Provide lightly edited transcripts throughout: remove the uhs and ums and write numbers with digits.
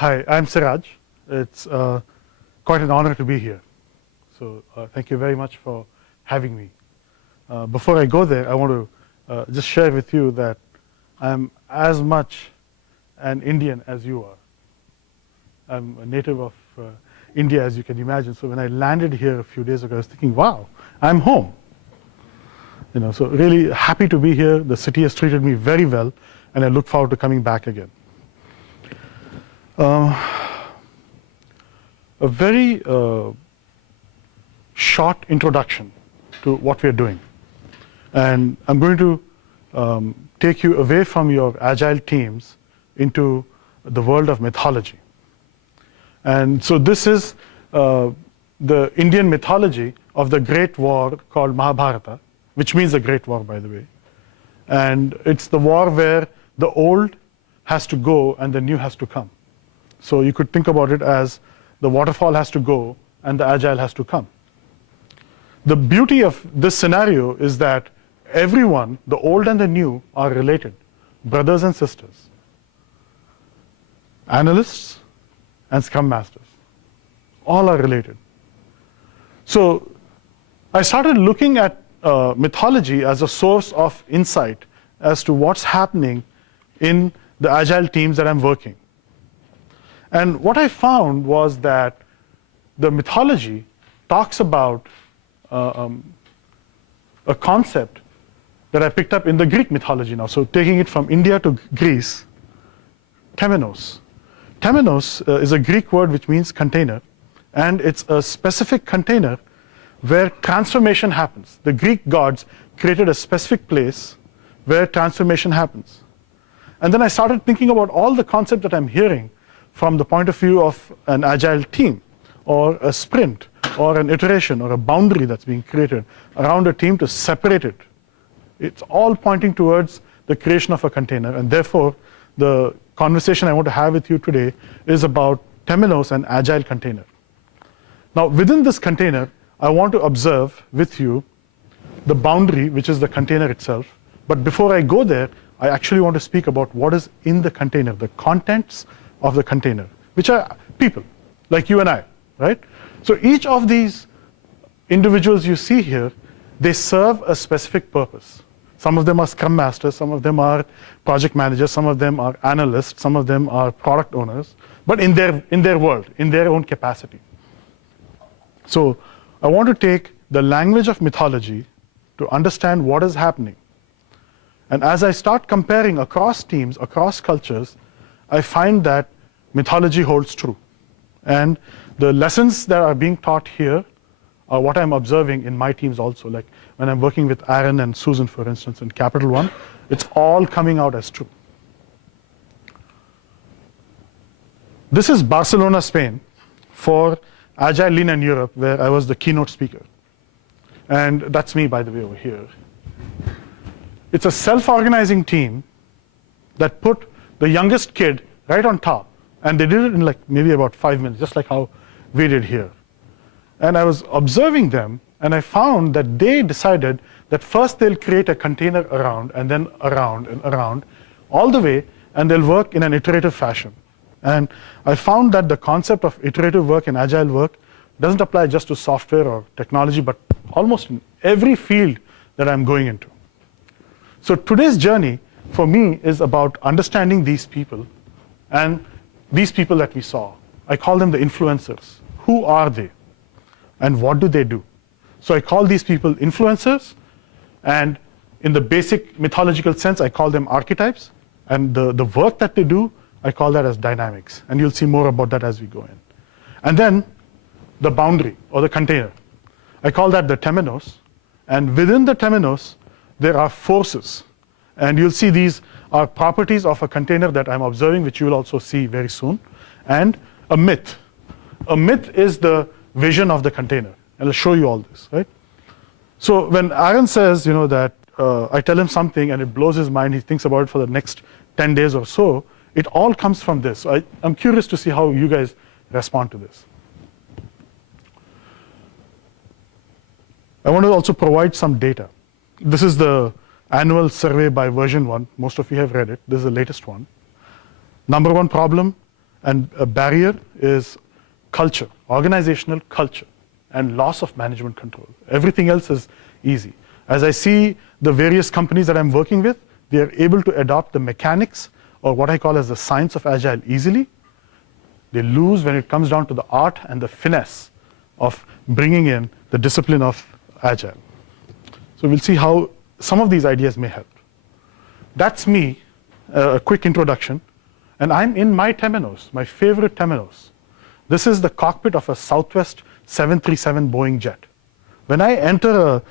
Hi, I'm Siraj. It's quite an honor to be here. So thank you very much for having me. Before I go there, I want to just share with you that I'm as much an Indian as you are. I'm a native of India, as you can imagine. So when I landed here a few days ago, I was thinking, wow, I'm home. So really happy to be here. The city has treated me very well, and I look forward to coming back again. A very short introduction to what we're doing. And I'm going to take you away from your agile teams into the world of mythology. And so this is the Indian mythology of the great war called Mahabharata, which means the great war, by the way. And it's the war where the old has to go and the new has to come. So you could think about it as the waterfall has to go and the agile has to come. The beauty of this scenario is that everyone, the old and the new, are related, brothers and sisters, analysts and scrum masters, all are related. So I started looking at mythology as a source of insight as to what's happening in the agile teams that I'm working. And what I found was that the mythology talks about a concept that I picked up in the Greek mythology now. So taking it from India to Greece, Temenos. Temenos is a Greek word which means container, and it's a specific container where transformation happens. The Greek gods created a specific place where transformation happens. And then I started thinking about all the concepts that I'm hearing from the point of view of an agile team, or a sprint, or an iteration, or a boundary that's being created around a team to separate it. It's all pointing towards the creation of a container, and therefore the conversation I want to have with you today is about Temenos and agile container. Now within this container, I want to observe with you the boundary, which is the container itself. But before I go there, I actually want to speak about what is in the container, the contents of the container, which are people, like you and I, right? So each of these individuals you see here, they serve a specific purpose. Some of them are scrum masters, some of them are project managers, some of them are analysts, some of them are product owners, but in their world, in their own capacity. So I want to take the language of mythology to understand what is happening. And as I start comparing across teams, across cultures, I find that mythology holds true. And the lessons that are being taught here are what I'm observing in my teams also. Like when I'm working with Aaron and Susan, for instance, in Capital One, it's all coming out as true. This is Barcelona, Spain, for Agile Indy in Europe, where I was the keynote speaker. And that's me, by the way, over here. It's a self-organizing team that put the youngest kid right on top. And they did it in like maybe about 5 minutes, just like how we did here. And I was observing them, and I found that they decided that first they'll create a container around, and then around and around, all the way, and they'll work in an iterative fashion. And I found that the concept of iterative work and agile work doesn't apply just to software or technology, but almost in every field that I'm going into. So today's journey for me is about understanding these people, and these people that we saw. I call them the influencers. Who are they? And what do they do? So I call these people influencers, and in the basic mythological sense, I call them archetypes, and the work that they do, I call that as dynamics. And you'll see more about that as we go in. And then the boundary, or the container. I call that the Temenos, and within the Temenos, there are forces. And you'll see these are properties of a container that I'm observing, which you will also see very soon, and a myth. A myth is the vision of the container, and I'll show you all this, right? So when Aaron says, that I tell him something and it blows his mind, he thinks about it for the next 10 days or so, it all comes from this. So I'm curious to see how you guys respond to this. I want to also provide some data. This is the annual survey by version 1. Most of you have read it. This is the latest one. Number one problem And a barrier is culture, organizational culture, and loss of management control. Everything else is easy. As I see the various companies that I'm working with, they are able to adopt the mechanics, or what I call as the science of Agile, easily. They lose when it comes down to the art and the finesse of bringing in the discipline of Agile. So we'll see how some of these ideas may help. That's me, a quick introduction. And I'm in my Temenos, my favorite Temenos. This is the cockpit of a Southwest 737 Boeing jet. When I enter a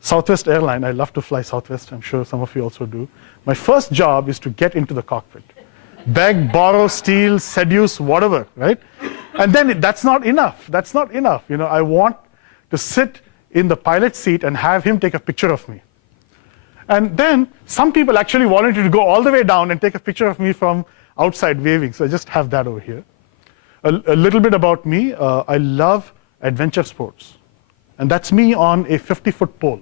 Southwest airline, I love to fly Southwest, I'm sure some of you also do. My first job is to get into the cockpit. Beg, borrow, steal, seduce, whatever, right? And then that's not enough. That's not enough. You know, I want to sit in the pilot's seat and have him take a picture of me. And then some people actually volunteer to go all the way down and take a picture of me from outside waving. So I just have that over here. A little bit about me. I love adventure sports. And that's me on a 50-foot pole.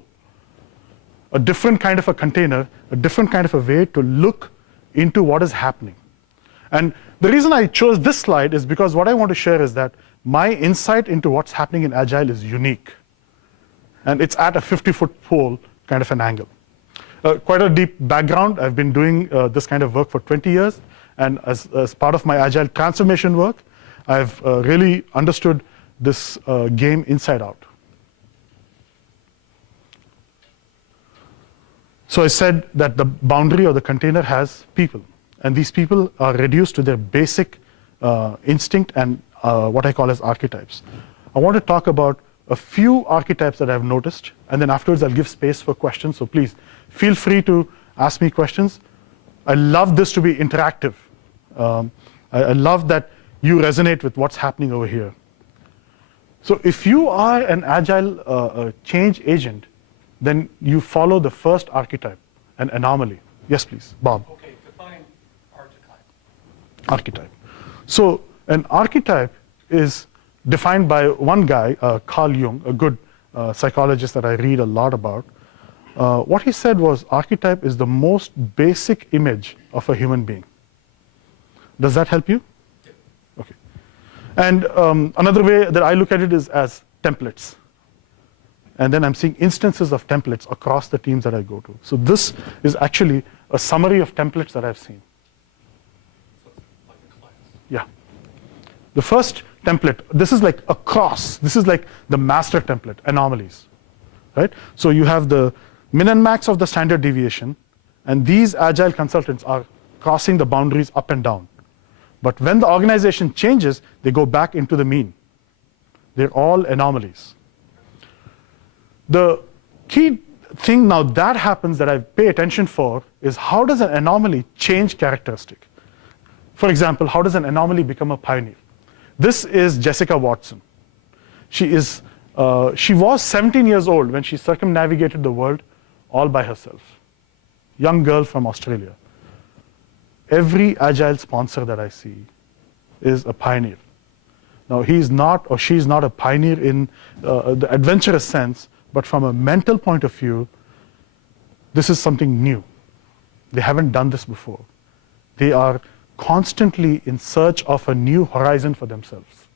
A different kind of a container, a different kind of a way to look into what is happening. And the reason I chose this slide is because what I want to share is that my insight into what's happening in Agile is unique. And it's at a 50-foot pole kind of an angle. Quite a deep background. I've been doing this kind of work for 20 years. And as part of my Agile transformation work, I've really understood this game inside out. So I said that the boundary or the container has people. And these people are reduced to their basic instinct and what I call as archetypes. I want to talk about a few archetypes that I've noticed, and then afterwards I'll give space for questions. So please feel free to ask me questions. I love this to be interactive. I love that you resonate with what's happening over here. So if you are an Agile change agent, then you follow the first archetype, an anomaly. Yes, please, Bob. Okay, define archetype. Archetype. So an archetype is defined by one guy, Carl Jung, a good psychologist that I read a lot about. What he said was archetype is the most basic image of a human being. Does that help you? Yeah. Okay. And another way that I look at it is as templates. And then I'm seeing instances of templates across the teams that I go to. So this is actually a summary of templates that I've seen. So it's like a class. Yeah. The first template, this is like a cross. This is like the master template, anomalies, right? So you have the min and max of the standard deviation, and these Agile consultants are crossing the boundaries up and down. But when the organization changes, they go back into the mean. They're all anomalies. The key thing now that happens that I pay attention for is how does an anomaly change characteristic? For example, how does an anomaly become a pioneer? This is Jessica Watson. She was 17 years old when she circumnavigated the world all by herself. Young girl from Australia. Every Agile sponsor that I see is a pioneer. Now, he's not or she's not a pioneer in the adventurous sense, but from a mental point of view, this is something new. They haven't done this before. They are constantly in search of a new horizon for themselves.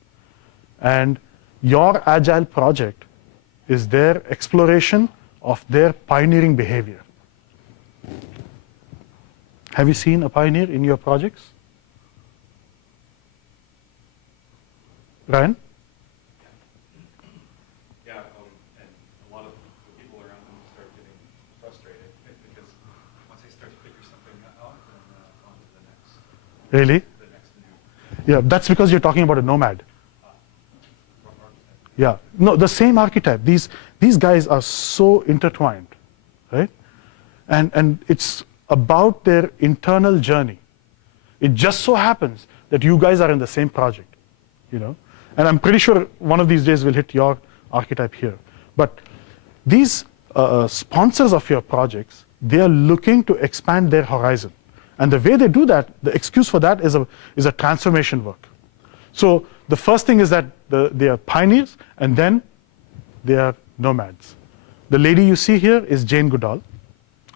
And your Agile project is their exploration of their pioneering behavior. Have you seen a pioneer in your projects? Ryan? Yeah, and a lot of the people around them start getting frustrated because once they start to figure something out, then on to the next. Really? The next new. Yeah, that's because you're talking about a nomad. Archetype. Yeah, no, the same archetype. These guys are so intertwined, right? And it's about their internal journey. It just so happens that you guys are in the same project, you know? And I'm pretty sure one of these days we'll hit your archetype here. But these sponsors of your projects, they are looking to expand their horizon. And the way they do that, the excuse for that is a transformation work. So the first thing is that they are pioneers, and then they are nomads. The lady you see here is Jane Goodall.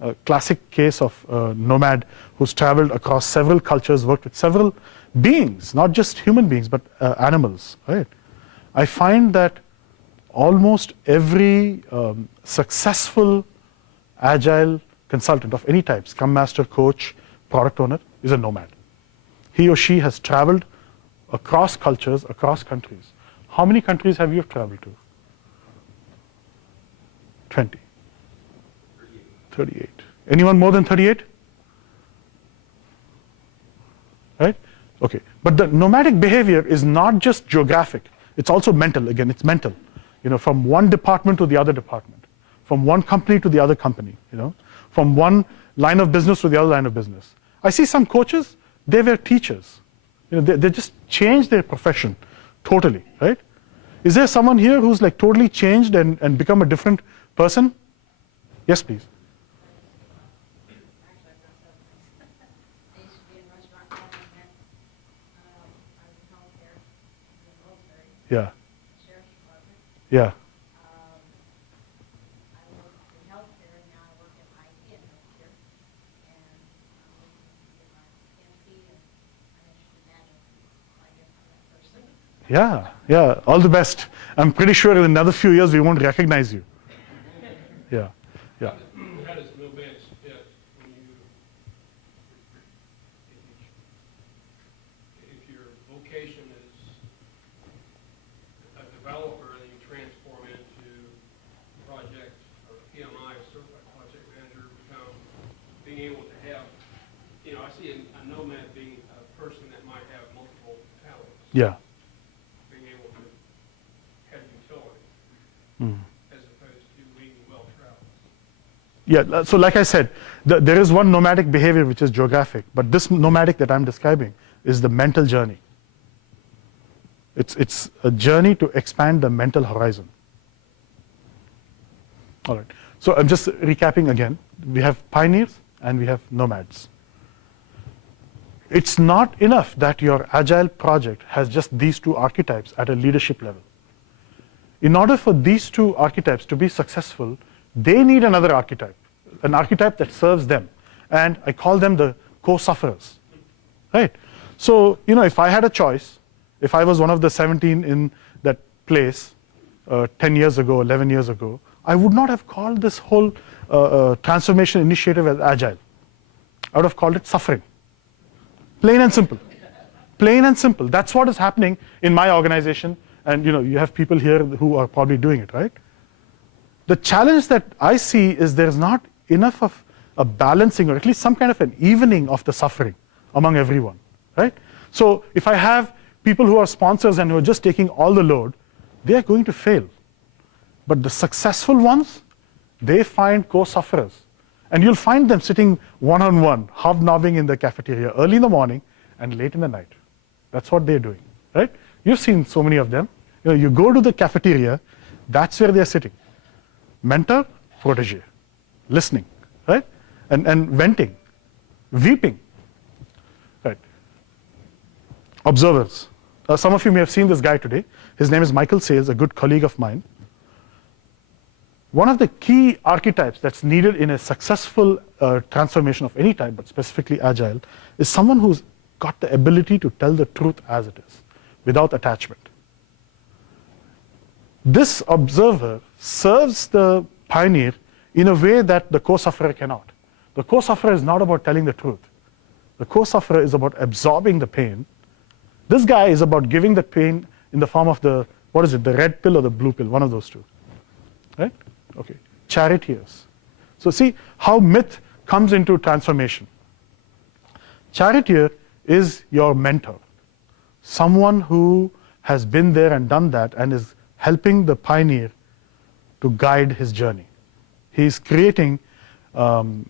a classic case of a nomad who's traveled across several cultures, worked with several beings, not just human beings, but animals, right? I find that almost every successful agile consultant of any type, Scrum Master, coach, product owner, is a nomad. He or she has traveled across cultures, across countries. How many countries have you traveled to? 20. 38. Anyone more than 38? Right? Okay. But the nomadic behavior is not just geographic. It's also mental. Again, it's mental. From one department to the other department, from one company to the other company, from one line of business to the other line of business. I see some coaches, they were teachers. They just changed their profession totally, right? Is there someone here who's like totally changed and become a different person? Yes, please. Yeah. Yeah. Yeah, yeah, all the best. I'm pretty sure in another few years we won't recognize you. Yeah, yeah. How does nomad fit when if your vocation is a developer and you transform into project or PMI, certified project manager, being able to have, I see a nomad being a person that might have multiple talents. Yeah. As opposed to being well-traveled. Yeah, so like I said, there is one nomadic behavior which is geographic, but this nomadic that I'm describing is the mental journey. It's a journey to expand the mental horizon. All right, so I'm just recapping again. We have pioneers and we have nomads. It's not enough that your agile project has just these two archetypes at a leadership level. In order for these two archetypes to be successful, they need another archetype, an archetype that serves them. And I call them the co-sufferers, right? So, if I had a choice, if I was one of the 17 in that place 10 years ago, 11 years ago, I would not have called this whole transformation initiative as agile. I would have called it suffering. Plain and simple. Plain and simple. That's what is happening in my organization. And you have people here who are probably doing it, right? The challenge that I see is there's not enough of a balancing or at least some kind of an evening of the suffering among everyone, right? So if I have people who are sponsors and who are just taking all the load, they are going to fail. But the successful ones, they find co-sufferers. And you'll find them sitting one-on-one, hobnobbing in the cafeteria early in the morning and late in the night. That's what they're doing, right? You've seen so many of them. You go to the cafeteria, that's where they're sitting. Mentor, protege, listening, right? And venting, weeping, right? Observers. Some of you may have seen this guy today. His name is Michael Sales, a good colleague of mine. One of the key archetypes that's needed in a successful transformation of any type, but specifically agile, is someone who's got the ability to tell the truth as it is, without attachment. This observer serves the pioneer in a way that the co-sufferer cannot. The co-sufferer is not about telling the truth. The co-sufferer is about absorbing the pain. This guy is about giving the pain in the form of the red pill or the blue pill, one of those two, right? Okay, charioteers. So see how myth comes into transformation. Charioteer is your mentor, someone who has been there and done that and is helping the pioneer to guide his journey. He's creating an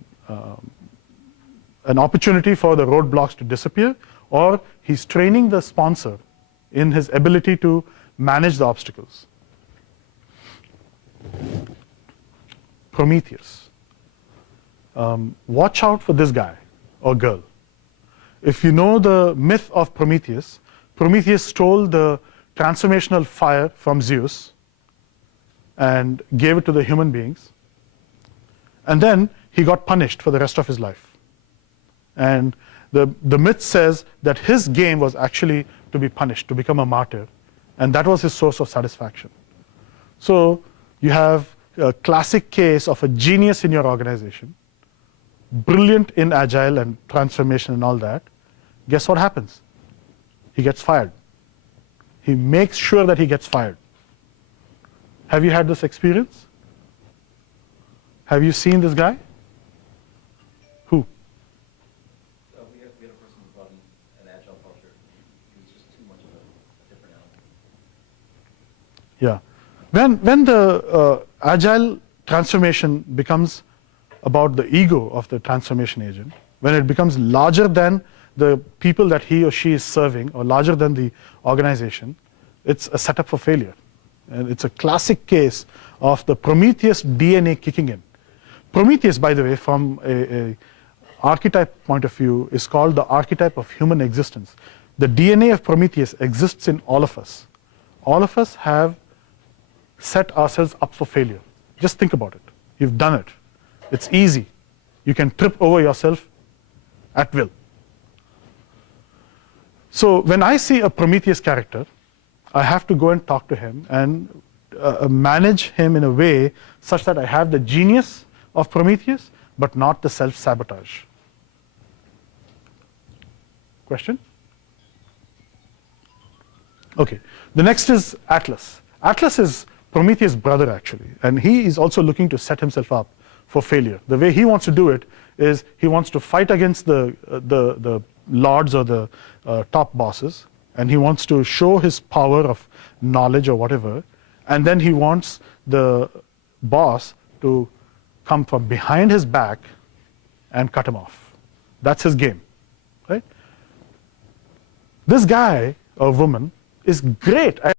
opportunity for the roadblocks to disappear, or he's training the sponsor in his ability to manage the obstacles. Prometheus. Watch out for this guy or girl. If you know the myth of Prometheus, Prometheus stole the transformational fire from Zeus and gave it to the human beings. And then he got punished for the rest of his life. And the myth says that his game was actually to be punished, to become a martyr, and that was his source of satisfaction. So you have a classic case of a genius in your organization, brilliant in agile and transformation and all that. Guess what happens? He gets fired. He makes sure that he gets fired. Have you had this experience? Have you seen this guy? Who? We had a person who brought in an agile culture. He was just too much of a different animal. Yeah. When the agile transformation becomes about the ego of the transformation agent, when it becomes larger than the people that he or she is serving, or larger than the organization, it's a setup for failure. And it's a classic case of the Prometheus DNA kicking in. Prometheus, by the way, from a archetype point of view, is called the archetype of human existence. The DNA of Prometheus exists in all of us. All of us have set ourselves up for failure. Just think about it. You've done it. It's easy. You can trip over yourself at will. So when I see a Prometheus character, I have to go and talk to him and manage him in a way such that I have the genius of Prometheus, but not the self-sabotage. Question? Okay. The next is Atlas. Atlas is Prometheus' brother, actually, and he is also looking to set himself up for failure. The way he wants to do it is he wants to fight against the lords or the top bosses, and he wants to show his power of knowledge or whatever, and then he wants the boss to come from behind his back and cut him off. That's his game, right? This guy or woman is great at